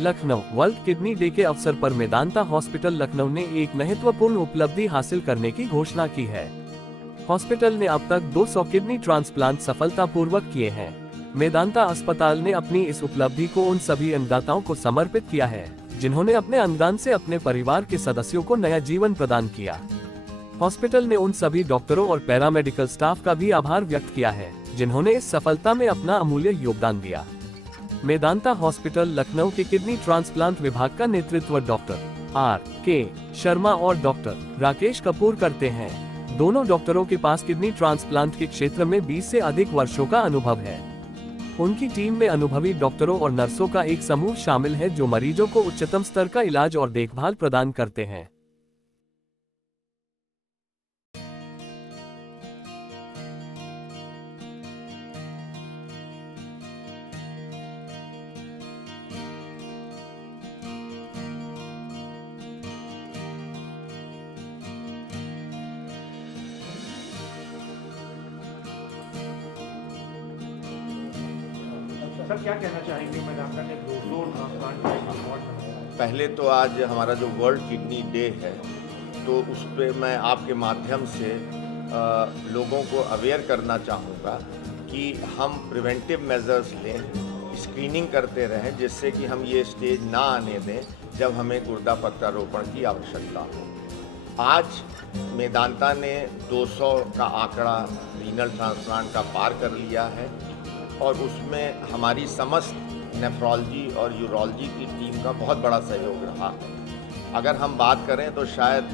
Lucknow world kidney day के अवसर पर मेदांता हॉस्पिटल लखनऊ ने एक महत्वपूर्ण उपलब्धि हासिल करने की घोषणा की है। हॉस्पिटल ने अब तक 200 किडनी ट्रांसप्लांट सफलतापूर्वक किए हैं। मेदांता अस्पताल ने अपनी इस उपलब्धि को उन सभी अन्नदाताओं को समर्पित किया है जिन्होंने अपने अन्नदान से अपने परिवार के सदस्यों को नया जीवन प्रदान किया। हॉस्पिटल ने उन सभी डॉक्टरों और पैरामेडिकल स्टाफ का भी आभार व्यक्त किया है जिन्होंने इस सफलता में अपना अमूल्य योगदान दिया। मेदांता हॉस्पिटल लखनऊ के किडनी ट्रांसप्लांट विभाग का नेतृत्व डॉक्टर R.K. शर्मा और डॉक्टर राकेश कपूर करते हैं। दोनों डॉक्टरों के पास किडनी ट्रांसप्लांट के क्षेत्र में 20 से अधिक वर्षों का अनुभव है। उनकी टीम में अनुभवी डॉक्टरों और नर्सों का एक समूह शामिल है जो मरीजों को उच्चतम स्तर का इलाज और देखभाल प्रदान करते हैं। सर क्या कहना चाहेंगे, मेदांता ने 200 ट्रांसप्लांट का रिकॉर्ड बनाया। पहले तो आज हमारा जो वर्ल्ड किडनी डे है तो उस पर मैं आपके माध्यम से लोगों को अवेयर करना चाहूँगा कि हम प्रिवेंटिव मेजर्स लें, स्क्रीनिंग करते रहें जिससे कि हम ये स्टेज ना आने दें जब हमें गुर्दा प्रत्यारोपण की आवश्यकता हो। आज मेदांता ने 200 का आंकड़ा रीनल ट्रांसप्लांट का पार कर लिया है और उसमें हमारी समस्त नेफ्रोलॉजी और यूरोलॉजी की टीम का बहुत बड़ा सहयोग रहा है। अगर हम बात करें तो शायद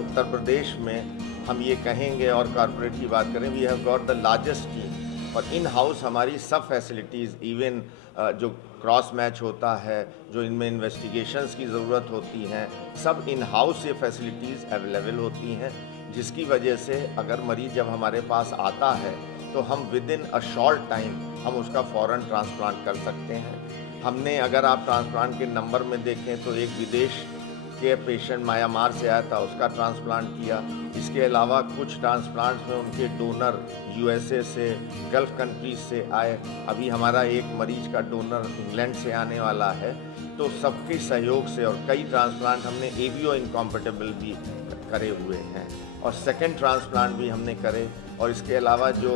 उत्तर प्रदेश में हम ये कहेंगे और कॉर्पोरेट की बात करें, we have got the largest team और इन हाउस हमारी सब फैसिलिटीज़, इवन जो क्रॉस मैच होता है, जो इनमें इन्वेस्टिगेशंस की ज़रूरत होती हैं, सब इन हाउस ये फैसिलिटीज़ अवेलेबल होती हैं, जिसकी वजह से अगर मरीज़ जब हमारे पास आता है तो हम with in a short time हम उसका फ़ौरन ट्रांसप्लांट कर सकते हैं। हमने, अगर आप ट्रांसप्लांट के नंबर में देखें तो एक विदेश के पेशेंट म्यांमार से आया था, उसका ट्रांसप्लांट किया। इसके अलावा कुछ ट्रांसप्लांट्स में उनके डोनर USA से, गल्फ कंट्रीज से आए। अभी हमारा एक मरीज का डोनर इंग्लैंड से आने वाला है। तो सबके सहयोग से और कई ट्रांसप्लांट हमने ABO इनकॉम्पेटिबल भी करे हुए हैं और सेकेंड ट्रांसप्लांट भी हमने करे। और इसके अलावा जो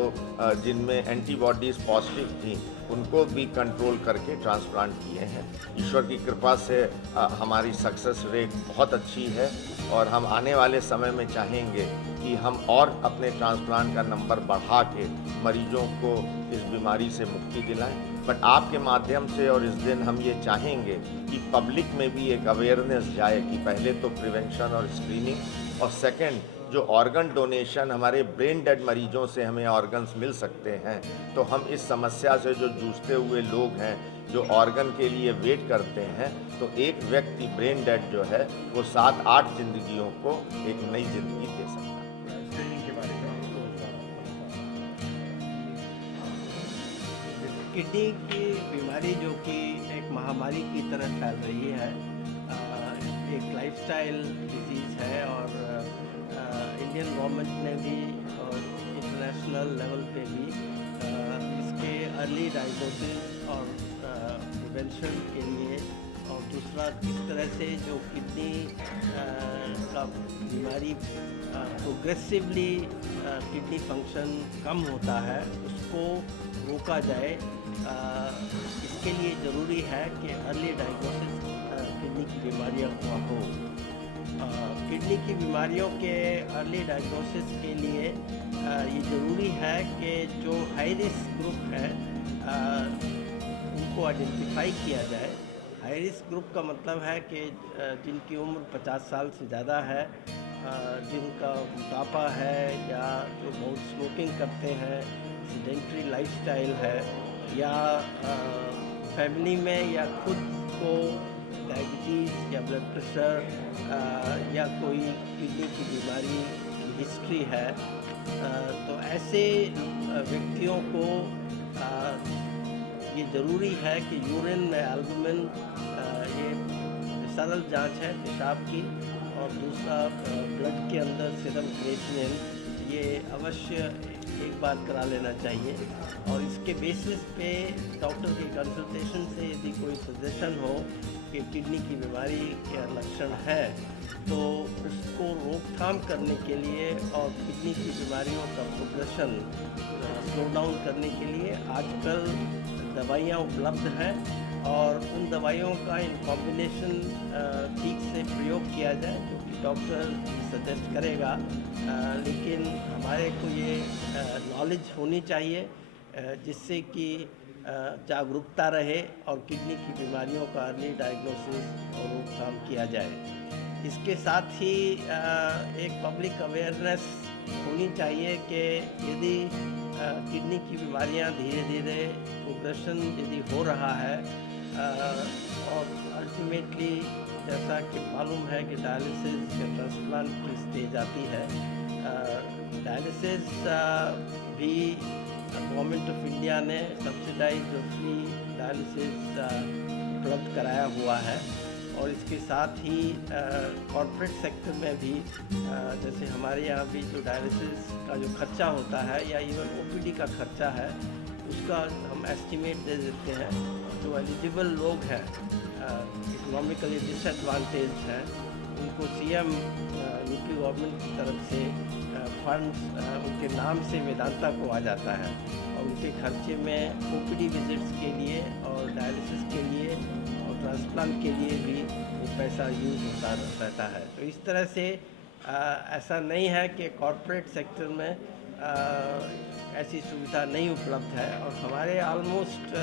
जिनमें एंटीबॉडीज़ पॉजिटिव थी उनको भी कंट्रोल करके ट्रांसप्लांट किए हैं। ईश्वर की कृपा से हमारी सक्सेस रेट बहुत अच्छी है और हम आने वाले समय में चाहेंगे कि हम और अपने ट्रांसप्लांट का नंबर बढ़ा के मरीजों को इस बीमारी से मुक्ति दिलाएं। बट आपके माध्यम से और इस दिन हम ये चाहेंगे कि पब्लिक में भी एक अवेयरनेस जाए कि पहले तो प्रिवेंशन और स्क्रीनिंग और सेकेंड जो ऑर्गन डोनेशन, हमारे ब्रेन डेड मरीजों से हमें ऑर्गन्स मिल सकते हैं। तो हम इस समस्या से जो जूझते हुए लोग हैं, जो ऑर्गन के लिए वेट करते हैं, तो एक व्यक्ति ब्रेन डेड जो है वो 7-8 जिंदगियों को एक नई जिंदगी दे सकता है। स्क्रीनिंग के बारे में किडनी की बीमारी जो कि एक महामारी की तरह फैल रही है, एक लाइफस्टाइल डिजीज़ है और इंडियन गवर्नमेंट ने भी और इंटरनेशनल लेवल पे भी इसके अर्ली डायग्नोसिस और प्रिवेंशन के लिए और दूसरा किस तरह से जो किडनी का बीमारी प्रोग्रेसिवली किडनी फंक्शन कम होता है उसको रोका जाए, इसके लिए ज़रूरी है कि अर्ली डायग्नोसिस किडनी की बीमारियों का हो। किडनी की बीमारियों के अर्ली डायग्नोसिस के लिए ये ज़रूरी है कि जो हाई रिस्क ग्रुप है उनको आइडेंटिफाई किया जाए। हाई रिस्क ग्रुप का मतलब है कि जिनकी उम्र 50 साल से ज़्यादा है, जिनका मोटापा है या जो बहुत स्मोकिंग करते हैं, सेडेंटरी लाइफस्टाइल है या फैमिली में या खुद को डायबिटीज़ या ब्लड प्रेशर या कोई किडनी की बीमारी की हिस्ट्री है। तो ऐसे व्यक्तियों को ये ज़रूरी है कि यूरिन में एल्बुमिन, ये सरल जांच है पेशाब की, और दूसरा ब्लड के अंदर सीरम क्रिएटिनिन, ये अवश्य एक बार करा लेना चाहिए। और इसके बेसिस पे डॉक्टर की कंसल्टेशन से यदि कोई सजेशन हो कि किडनी की बीमारी के लक्षण है, तो उसको रोकथाम करने के लिए और किडनी की बीमारियों का प्रोग्रेशन स्लो डाउन करने के लिए आजकल दवाइयाँ उपलब्ध हैं, और उन दवाइयों का इन कॉम्बिनेशन ठीक से प्रयोग किया जाए, जो कि डॉक्टर सजेस्ट करेगा। लेकिन हमारे को ये नॉलेज होनी चाहिए जिससे कि जागरूकता रहे और किडनी की बीमारियों का अर्ली डायग्नोसिस और रोकथाम किया जाए। इसके साथ ही एक पब्लिक अवेयरनेस होनी चाहिए कि यदि किडनी की बीमारियां धीरे धीरे प्रोग्रेशन यदि हो रहा है और अल्टीमेटली जैसा कि मालूम है कि डायलिसिस या ट्रांसप्लांट की स्टेज आती है। डायलिसिस भी गवर्नमेंट ऑफ इंडिया ने सब्सिडाइज और फ्री डायलिसिस उपलब्ध कराया हुआ है, और इसके साथ ही कॉर्पोरेट सेक्टर में भी जैसे हमारे यहाँ भी जो डायलिसिस का जो खर्चा होता है या इवन ओपीडी का खर्चा है, उसका हम एस्टिमेट दे देते हैं। जो एलिजिबल लोग हैं, इकोनॉमिकली डिसएडवांटेज हैं, उनको सीएम यूपी गवर्नमेंट की तरफ से फंड्स उनके नाम से वेदांता को आ जाता है, और उनके खर्चे में ओपीडी विजिट्स के लिए और डायलिसिस के लिए और ट्रांसप्लांट के लिए भी वो पैसा यूज होता रहता है। तो इस तरह से ऐसा नहीं है कि कॉर्पोरेट सेक्टर में ऐसी सुविधा नहीं उपलब्ध है, और हमारे ऑलमोस्ट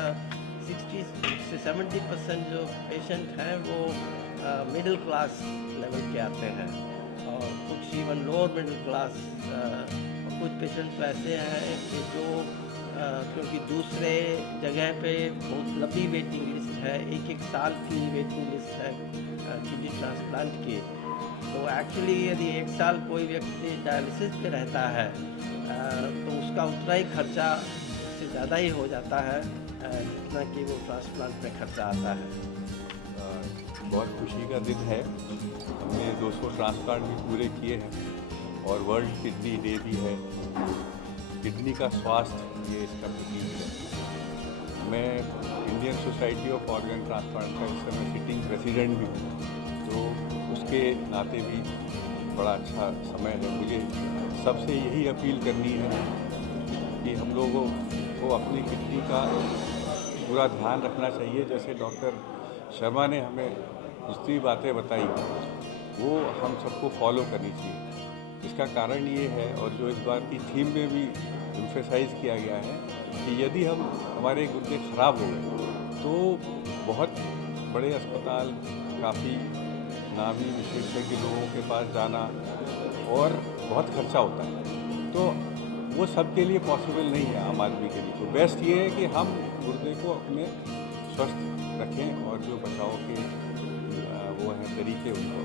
60 से 70% जो पेशेंट हैं वो मिडिल क्लास लेवल के आते हैं, और कुछ इवन लोअर मिडिल क्लास, और कुछ पेशेंट तो ऐसे हैं कि जो क्योंकि दूसरे जगह पे बहुत लंबी वेटिंग लिस्ट है, एक साल की वेटिंग लिस्ट है किडनी ट्रांसप्लांट की। तो एक्चुअली यदि एक साल कोई व्यक्ति डायलिसिस पे रहता है तो उसका उतना ही खर्चा उससे ज़्यादा ही हो जाता है जितना कि वो ट्रांसप्लांट में खर्चा आता है। बहुत खुशी का दिन है, हमने 200 ट्रांसप्लांट भी पूरे किए हैं और वर्ल्ड किडनी डे भी है। किडनी का स्वास्थ्य ये इसका प्रतीक है। मैं Indian society of organ transplant का इस समय सिटिंग प्रेसिडेंट भी हूँ, तो उसके नाते भी बड़ा अच्छा समय है। मुझे सबसे यही अपील करनी है कि हम लोगों को अपनी किडनी का पूरा ध्यान रखना चाहिए। जैसे डॉक्टर शर्मा ने हमें जितनी बातें बताई वो हम सबको फॉलो करनी चाहिए। इसका कारण ये है, और जो इस बार की थीम में भी एम्फेसाइज किया गया है, कि यदि हमारे गुर्दे ख़राब हो गए तो बहुत बड़े अस्पताल, काफ़ी नामी विशेषज्ञ लोगों के पास जाना और बहुत खर्चा होता है, तो वो सबके लिए पॉसिबल नहीं है आम आदमी के लिए। तो बेस्ट ये है कि हम गुर्दे को अपने स्वस्थ रखें और जो बचाव के वो हैं तरीके उनको